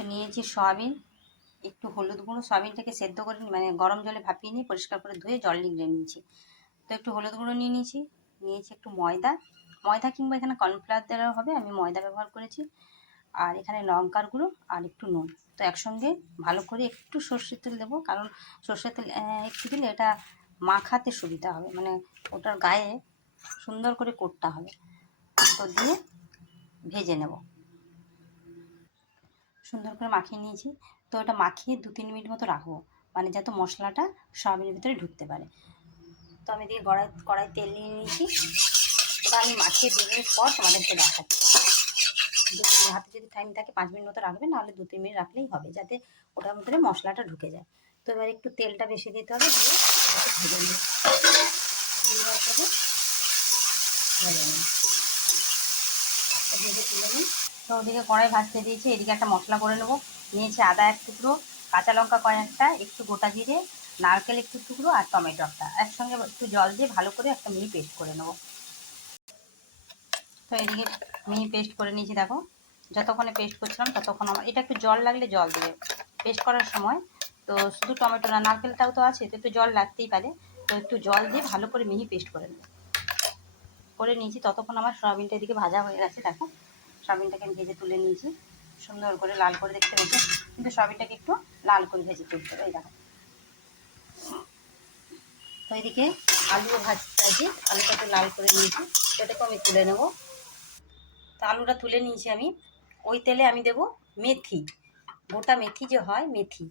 তো নিয়েছি সয়াবিন, একটু হলুদ গুঁড়ো, সয়াবিনটাকে সেদ্ধ করে মানে গরম জলে ভাপিয়ে নিয়ে পরিষ্কার করে ধুয়ে জল নিংড়ে নিয়েছি। তো একটু হলুদ গুঁড়ো নিয়ে নিয়েছি একটু ময়দা কিংবা এখানে কর্নফ্লাওয়ার দেওয়া হবে, আমি ময়দা ব্যবহার করেছি। আর এখানে লঙ্কার গুঁড়ো আর একটু নুন। তো একসঙ্গে ভালো করে একটু সর্ষের তেল দেবো, কারণ সর্ষের তেল একটু দিলে এটা মাখাতে সুবিধা হবে, মানে ওটার গায়ে সুন্দর করে কোটটা হবে। তো দিয়ে ভেজে নেব। সুন্দর করে মাখিয়ে নিয়েছি। তো এটা মাখিয়ে 2-3 মিনিট মতো রাখবো, মানে যাতে মশলাটা সয়াবিনের ভিতরে ঢুকতে পারে। তো আমি দিয়ে কড়াই তেল নিয়ে নিয়েছি। ওটা আমি মাখিয়ে 2 মিনিট পর তোমাদেরকে দেখাচ্ছি। হাতে যদি টাইম থাকে 5 মিনিট মতো রাখবে, নাহলে 2-3 মিনিট রাখলেই হবে, যাতে ওটার ভিতরে মশলাটা ঢুকে যায়। তো এবার একটু তেলটা বেশি দিতে হবে, দিয়ে ভেজে নেব। ভেজে তুলে নিই। তো ওদিকে কড়াই ভাজতে দিয়েছি, এদিকে একটা মশলা করে নেবো। নিয়েছি আদা 1 টুকরো, কাঁচা লঙ্কা কয়েকটা, একটু গোটা জিরে, নারকেল একটু টুকরো আর টমেটো একটা। একসঙ্গে একটু জল দিয়ে ভালো করে একটা মিহি পেস্ট করে নেবো। তো এদিকে মিহি পেস্ট করে নিয়েছি। দেখো, যতক্ষণে পেস্ট করছিলাম ততক্ষণ আমার এটা একটু জল লাগলে জল দেবে পেস্ট করার সময়। তো শুধু টমেটো না, নারকেলটাও তো আছে, তো একটু জল লাগতেই পারে। তো একটু জল দিয়ে ভালো করে মিহি পেস্ট করে নেব। করে নিয়েছি, ততক্ষণ আমার সয়াবিনটা এদিকে ভাজা হয়ে গেছে। দেখো, সয়াবিনটাকে আমি ভেজে তুলে নিয়েছি সুন্দর করে লাল করে, দেখতে পেয়েছি, কিন্তু সয়াবিনটাকে একটু লাল করে ভেজে তুলতে হবে। এই দেখো। তো এদিকে আলুও ভাজছি, আলুটা একটু লাল করে নিয়েছি, সেটাকে আমি তুলে নেব। তো আলুটা তুলে নিয়েছি আমি। ওই তেলে আমি দেব মেথি, গোটা মেথি যে হয় মেথি।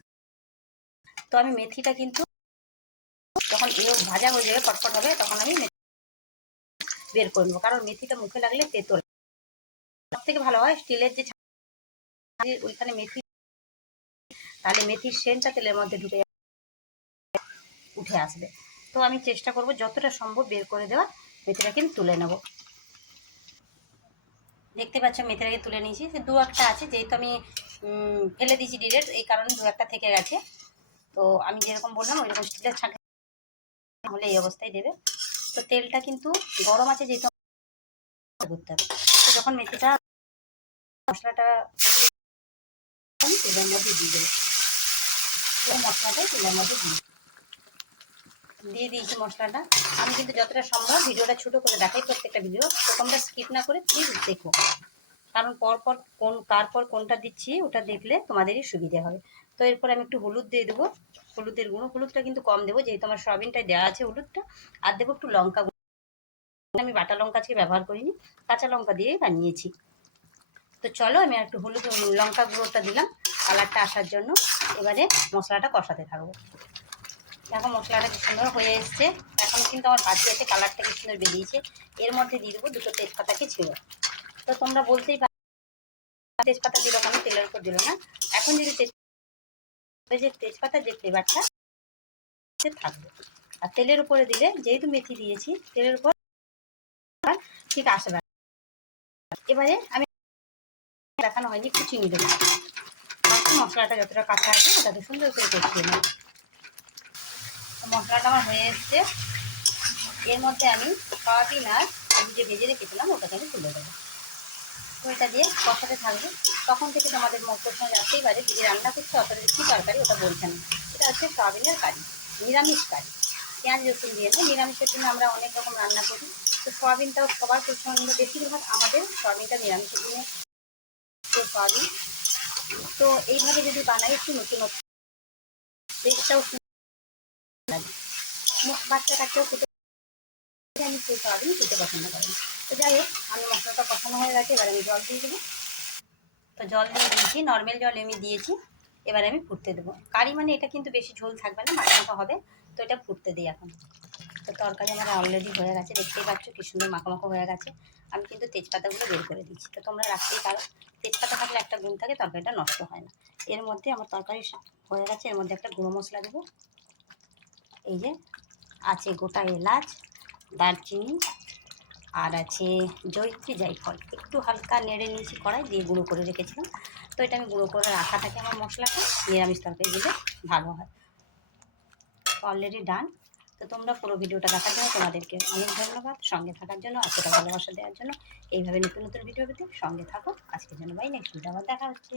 তো আমি মেথিটা কিন্তু যখন ভাজা হয়ে যাবে, পটপট হবে, তখন আমি বের করে নেবো, কারণ মেথিটা মুখে লাগলে তেতো। সব থেকে ভালো হয় স্টিলের যে ওইখানে মেথি, তাহলে মেথির সেন্টটা তেলের মধ্যে ঢুকে উঠে আসবে। তো আমি চেষ্টা করব যতটা সম্ভব বের করে দেওয়ার। মেথিটা কিন্তু তুলে নেব। দেখতে পাচ্ছ মেথিটাকে তুলে নিয়েছি। সে 2-1টা আছে, যেহেতু আমি ফেলে দিয়েছি ডিরেক্ট, এই কারণে 2-1টা থেকে গেছে। তো আমি যেরকম বললাম ওইরকম স্টিলের ছাঁকা হলে এই অবস্থায় দেবে। তো তেলটা কিন্তু গরম আছে, যেহেতু করতে হবে। তো যখন মেথিটা মশলাটা তেলের মধ্যে দিয়ে দেবো, মশলাটাই তেলের মধ্যে দিয়ে দিয়েছি মশলাটা। আমি কিন্তু যতটা সম্ভব ভিডিওটা ছোটো করে দেখাই, প্রত্যেকটা ভিডিও, তো তোমরা স্কিপ না করে প্লিজ দেখো, কারণ পরপর তারপর কোনটা দিচ্ছি ওটা দেখলে তোমাদেরই সুবিধে হবে। তো এরপর আমি একটু হলুদ দিয়ে দেবো, হলুদের গুঁড়ো। হলুদটা কিন্তু কম দেবো, যেহেতু আমার সয়াবিনটায় দেওয়া আছে হলুদটা। আর দেবো একটু লঙ্কা গুঁড়ো, আমি বাটা লঙ্কা আজকে ব্যবহার করিনি, কাঁচা লঙ্কা দিয়েই বানিয়েছি। তো চলো, আমি একটু হলুদ লঙ্কা গুঁড়োটা দিলাম কালারটা আসার জন্য। এবারে মশলাটা কষাতে থাকবো। দেখো মশলাটা কি সুন্দর হয়ে এসছে, এখন কিন্তু আমার বাকি আছে, কালারটা কি সুন্দর বেরিয়েছে। এর মধ্যে দিয়ে দেবো 2টো তেজপাতাকে ছিঁড়ো। তো তোমরা বলতেই পারো তেজপাতা দিল কেন, তেলের উপর দিল না। এখন যদি তেজপাতার যে ফ্লেভারটা থাকবে, আর তেলের উপরে দিলে, যেহেতু মেথি দিয়েছি, তেলের উপর ঠিক আসবে। এবারে আমি দেখানো হয়নি, একটু চিনি দেবো, মশলাটা যতটা কাঁচা আছে ওটাকে সুন্দর করে কষিয়ে নেব। মশলাটা আমার হয়ে এসছে। এর মধ্যে আমি সয়াবিন আর আলু যে ভেজে রেখেছিলাম ওটাকে আমি তুলে দেবো। তো এটা দিয়ে কষাতে থাকবে। তখন থেকে তোমাদের প্রশ্ন আসতেই পারে, যদি রান্না করছে অতটা কী তরকারি, ওটা বলছে না। এটা হচ্ছে সয়াবিনের কারি, নিরামিষ কারি, পেঁয়াজ রসুন দিয়ে না। নিরামিষের জন্য আমরা অনেক রকম রান্না করি, তো সয়াবিনটাও সবার পছন্দ, বেশিরভাগ আমাদের সয়াবিনটা নিরামিষের জন্য সয়াবিন। তো এইভাবে যদি বানাই একটু নতুন টেস্টটাও লাগে, বাচ্চা কাছেও খেতে, আমি সেই সয়াবিন খেতে পছন্দ করি। তো যাই হোক, আমি মশলাটা কষানো হয়ে গেছে, এবার আমি জল দিয়ে দেবো। তো জল দিয়ে দিয়েছি, নর্মাল জল আমি দিয়েছি। এবার আমি ফুটতে দেবো। কারি মানে এটা কিন্তু বেশি ঝোল থাকবে না, মাখা মাখা হবে। তো এটা ফুটতে দিই এখন। তো তরকারি আমার অলরেডি হয়ে গেছে, দেখতেই পাচ্ছ কি সুন্দর মাখা মাখা হয়ে গেছে। আমি কিন্তু তেজপাতাগুলো বের করে দিচ্ছি, তো তোমরা রাখতেই পারো। তেজপাতা থাকলে একটা গুণ থাকে, তরকারিটা নষ্ট হয় না। এর মধ্যে আমার তরকারি হয়ে গেছে, এর মধ্যে একটা গুঁড়ো মশলা দেবো। এই যে আছে গোটা এলাচ, দারচিনি, আর আছে জয়িত্রী জায়ফল, একটু হালকা নেড়ে নিয়েছি, কড়াই দিয়ে গুঁড়ো করে রেখেছিলাম। তো এটা আমি গুঁড়ো করে রাখা থাকে আমার মশলাটা, নিরামিষ তরকারি দিলে ভালো হয়। Already done. তো তোমরা পুরো ভিডিওটা দেখার জন্য তোমাদেরকে অনেক ধন্যবাদ, সঙ্গে থাকার জন্য, এতটা ভালোবাসা দেওয়ার জন্য। এইভাবে নতুন নতুন ভিডিও পেতে সঙ্গে থাকো। আজকের জন্য বাই, নেক্সট ভিডিও আবার দেখা হচ্ছে।